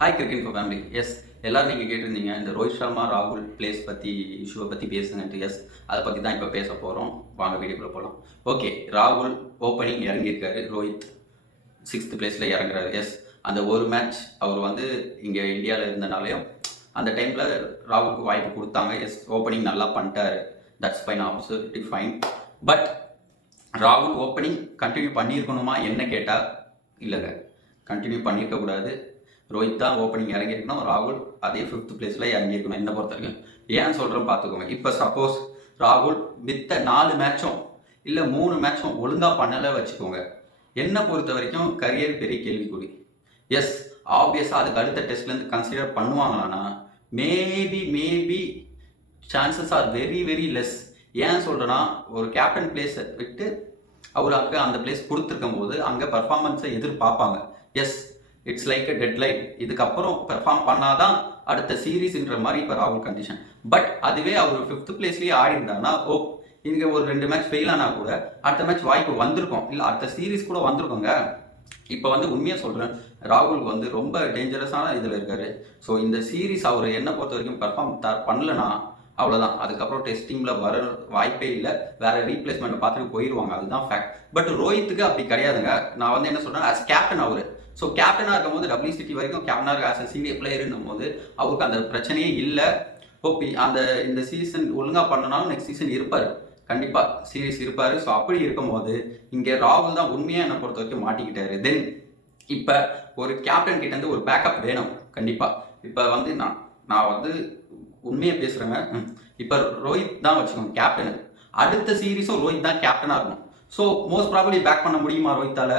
Hi cricket ஃபோ family. S, எல்லாரும் நீங்கள் கேட்டிருந்தீங்க இந்த ரோஹித் சர்மா ராகுல் பிளேஸ் பற்றி இஷ்யூவை பற்றி பேசுங்கன்ட்டு. எஸ், அதை பற்றி தான் இப்போ பேச போகிறோம். வாங்க வீடியோக்குள்ளே போகலாம். ஓகே, ராகுல் ஓப்பனிங் இறங்கியிருக்காரு. ரோஹித் 6th பிளேஸில் இறங்குறாரு. எஸ், அந்த ஒரு மேட்ச் அவர் வந்து இங்கே இந்தியாவில் இருந்தனாலையும் அந்த டைமில் ராகுலுக்கு வாய்ப்பு கொடுத்தாங்க. எஸ், ஓப்பனிங் நல்லா பண்ணிட்டாரு. That's fine, absolutely fine. But ராகுல் ஓப்பனிங் கண்டினியூ பண்ணியிருக்கணுமா என்ன கேட்டால் இல்லைங்க, கண்டினியூ பண்ணியிருக்கக்கூடாது. ரோஹித் தான் ஓப்பனிங் இறங்கியிருக்கணும், ராகுல் அதே 5th பிளேஸில் இறங்கியிருக்கணும் என்னை பொறுத்த வரைக்கும். ஏன் சொல்கிறேன் பார்த்துக்கோங்க. இப்போ சப்போஸ் ராகுல் மித்த 4 மேட்சும் இல்லை 3 மேட்சும் ஒழுங்காக பண்ணலை வச்சுக்கோங்க, என்னை பொறுத்த வரைக்கும் கரியர் பெரிய கேள்விக்குறி. எஸ், ஆப்வியஸாக அதுக்கு அடுத்த டெஸ்ட்லேருந்து கன்சிடர் பண்ணுவாங்களான்னா maybe chances are very very less. ஏன் சொல்கிறேன்னா, ஒரு கேப்டன் பிளேஸை விட்டு அவர் அங்கே அந்த பிளேஸ் கொடுத்துருக்கும் போது அங்கே பர்ஃபார்மன்ஸை எதிர்பார்ப்பாங்க. Yes, it's like a deadline. இதுக்கப்புறம் பெர்ஃபார்ம் பண்ணாதான் அடுத்த சீரீஸ்ன்ற மாதிரி இப்போ ராகுல் கண்டிஷன். பட் அதுவே அவர் 5th பிளேஸ்லேயே ஆடி இருந்தாங்கன்னா இங்கே ஒரு 2 மேட்ச் ஃபெயில் ஆனால் கூட அடுத்த மேட்ச் வாய்ப்பு வந்திருக்கும், இல்லை அடுத்த சீரீஸ் கூட வந்திருக்குங்க. இப்போ வந்து உண்மையாக சொல்கிறேன், ராகுல் வந்து ரொம்ப டேஞ்சரஸான இதில் இருக்காரு. ஸோ இந்த சீரீஸ் அவர் என்ன பொறுத்த வரைக்கும் பெர்ஃபார்ம் பண்ணலன்னா அவ்வளோதான். அதுக்கப்புறம் டெஸ்ட் டீமில் வர வாய்ப்பே இல்லை. வேற ரீப்ளேஸ்மெண்ட்டை பார்த்துட்டு போயிடுவாங்க, அதுதான் ஃபேக்ட். பட் ரோஹித்துக்கு அப்படி கிடையாதுங்க. நான் வந்து என்ன சொல்கிறேன், ஆஸ் கேப்டன் அவர். ஸோ கேப்டனாக இருக்கும் போது WCT வரைக்கும் கேப்டனாக ஆஸ் அ சீனியர் பிளேயர்னும் போது அவருக்கு அந்த பிரச்சனையே இல்லை. அந்த இந்த சீசன் ஒழுங்காக பண்ணனாலும் நெக்ஸ்ட் சீசன் இருப்பார், கண்டிப்பாக சீரீஸ் இருப்பார். ஸோ அப்படி இருக்கும்போது இங்கே ராகுல் தான் உண்மையாக என்னை பொறுத்த வரைக்கும் மாட்டிக்கிட்டாரு. தென் இப்போ ஒரு கேப்டன் கிட்டேருந்து ஒரு பேக்கப் வேணும் கண்டிப்பாக. இப்போ வந்து நான் வந்து உண்மையாக பேசுகிறேங்க. இப்போ ரோஹித் தான் வச்சுக்கோங்க கேப்டனு, அடுத்த சீரீஸும் ரோஹித் தான் கேப்டனாக இருக்கணும். ஸோ மோஸ்ட் ப்ராபப்ளி பேக் பண்ண முடியுமா ரோஹித்தால?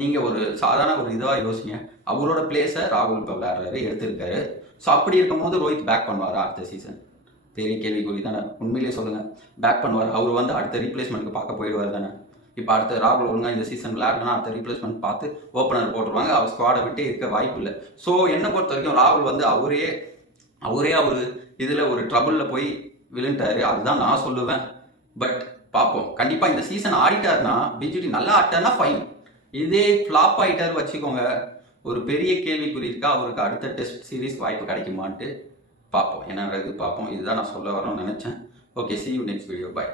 நீங்கள் ஒரு சாதாரண ஒரு இதுவாக யோசிங்க. அவரோட பிளேஸை ராகுல் இப்போ விளையாடுறாரு, எடுத்திருக்காரு. ஸோ அப்படி இருக்கும்போது ரோஹித் பேக் பண்ணுவார் அடுத்த சீசன்? பெரிய கேள்விக்குறி தானே, உண்மையிலேயே சொல்லுங்கள். பேக் பண்ணுவார் அவர் வந்து அடுத்த ரீப்ளேஸ்மெண்ட்டுக்கு பார்க்க போயிடுவார் தானே. இப்போ அடுத்த ராகுல் ஒழுங்காக இந்த சீசன் விளையாடுனா அடுத்த ரீப்ளேஸ்மெண்ட் பார்த்து ஓப்பனர் போட்டுருவாங்க, அவர் ஸ்குவாடை விட்டு இருக்க வாய்ப்பு இல்லை. ஸோ என்னை பொறுத்த வரைக்கும் ராகுல் வந்து அவரே அவர் இதில் ஒரு ட்ரபுளில் போய் விழுந்துட்டாரு, அதுதான் நான் சொல்லுவேன். பட் பார்ப்போம். கண்டிப்பாக இந்த சீசன் ஆடிட்டாருன்னா, பிஜிடி நல்லா ஆட்டார்னா ஃபைன். இதே ஃப்ளாப் ஆகிட்டார் வச்சுக்கோங்க, ஒரு பெரிய கேள்விக்குறி இருக்கா அவருக்கு அடுத்த டெஸ்ட் சீரீஸ் வாய்ப்பு கிடைக்குமான்ட்டு பார்ப்போம். என்னன்றது பார்ப்போம். இதுதான் நான் சொல்ல வரணும்னு நினச்சேன். Okay, see you next video. Bye.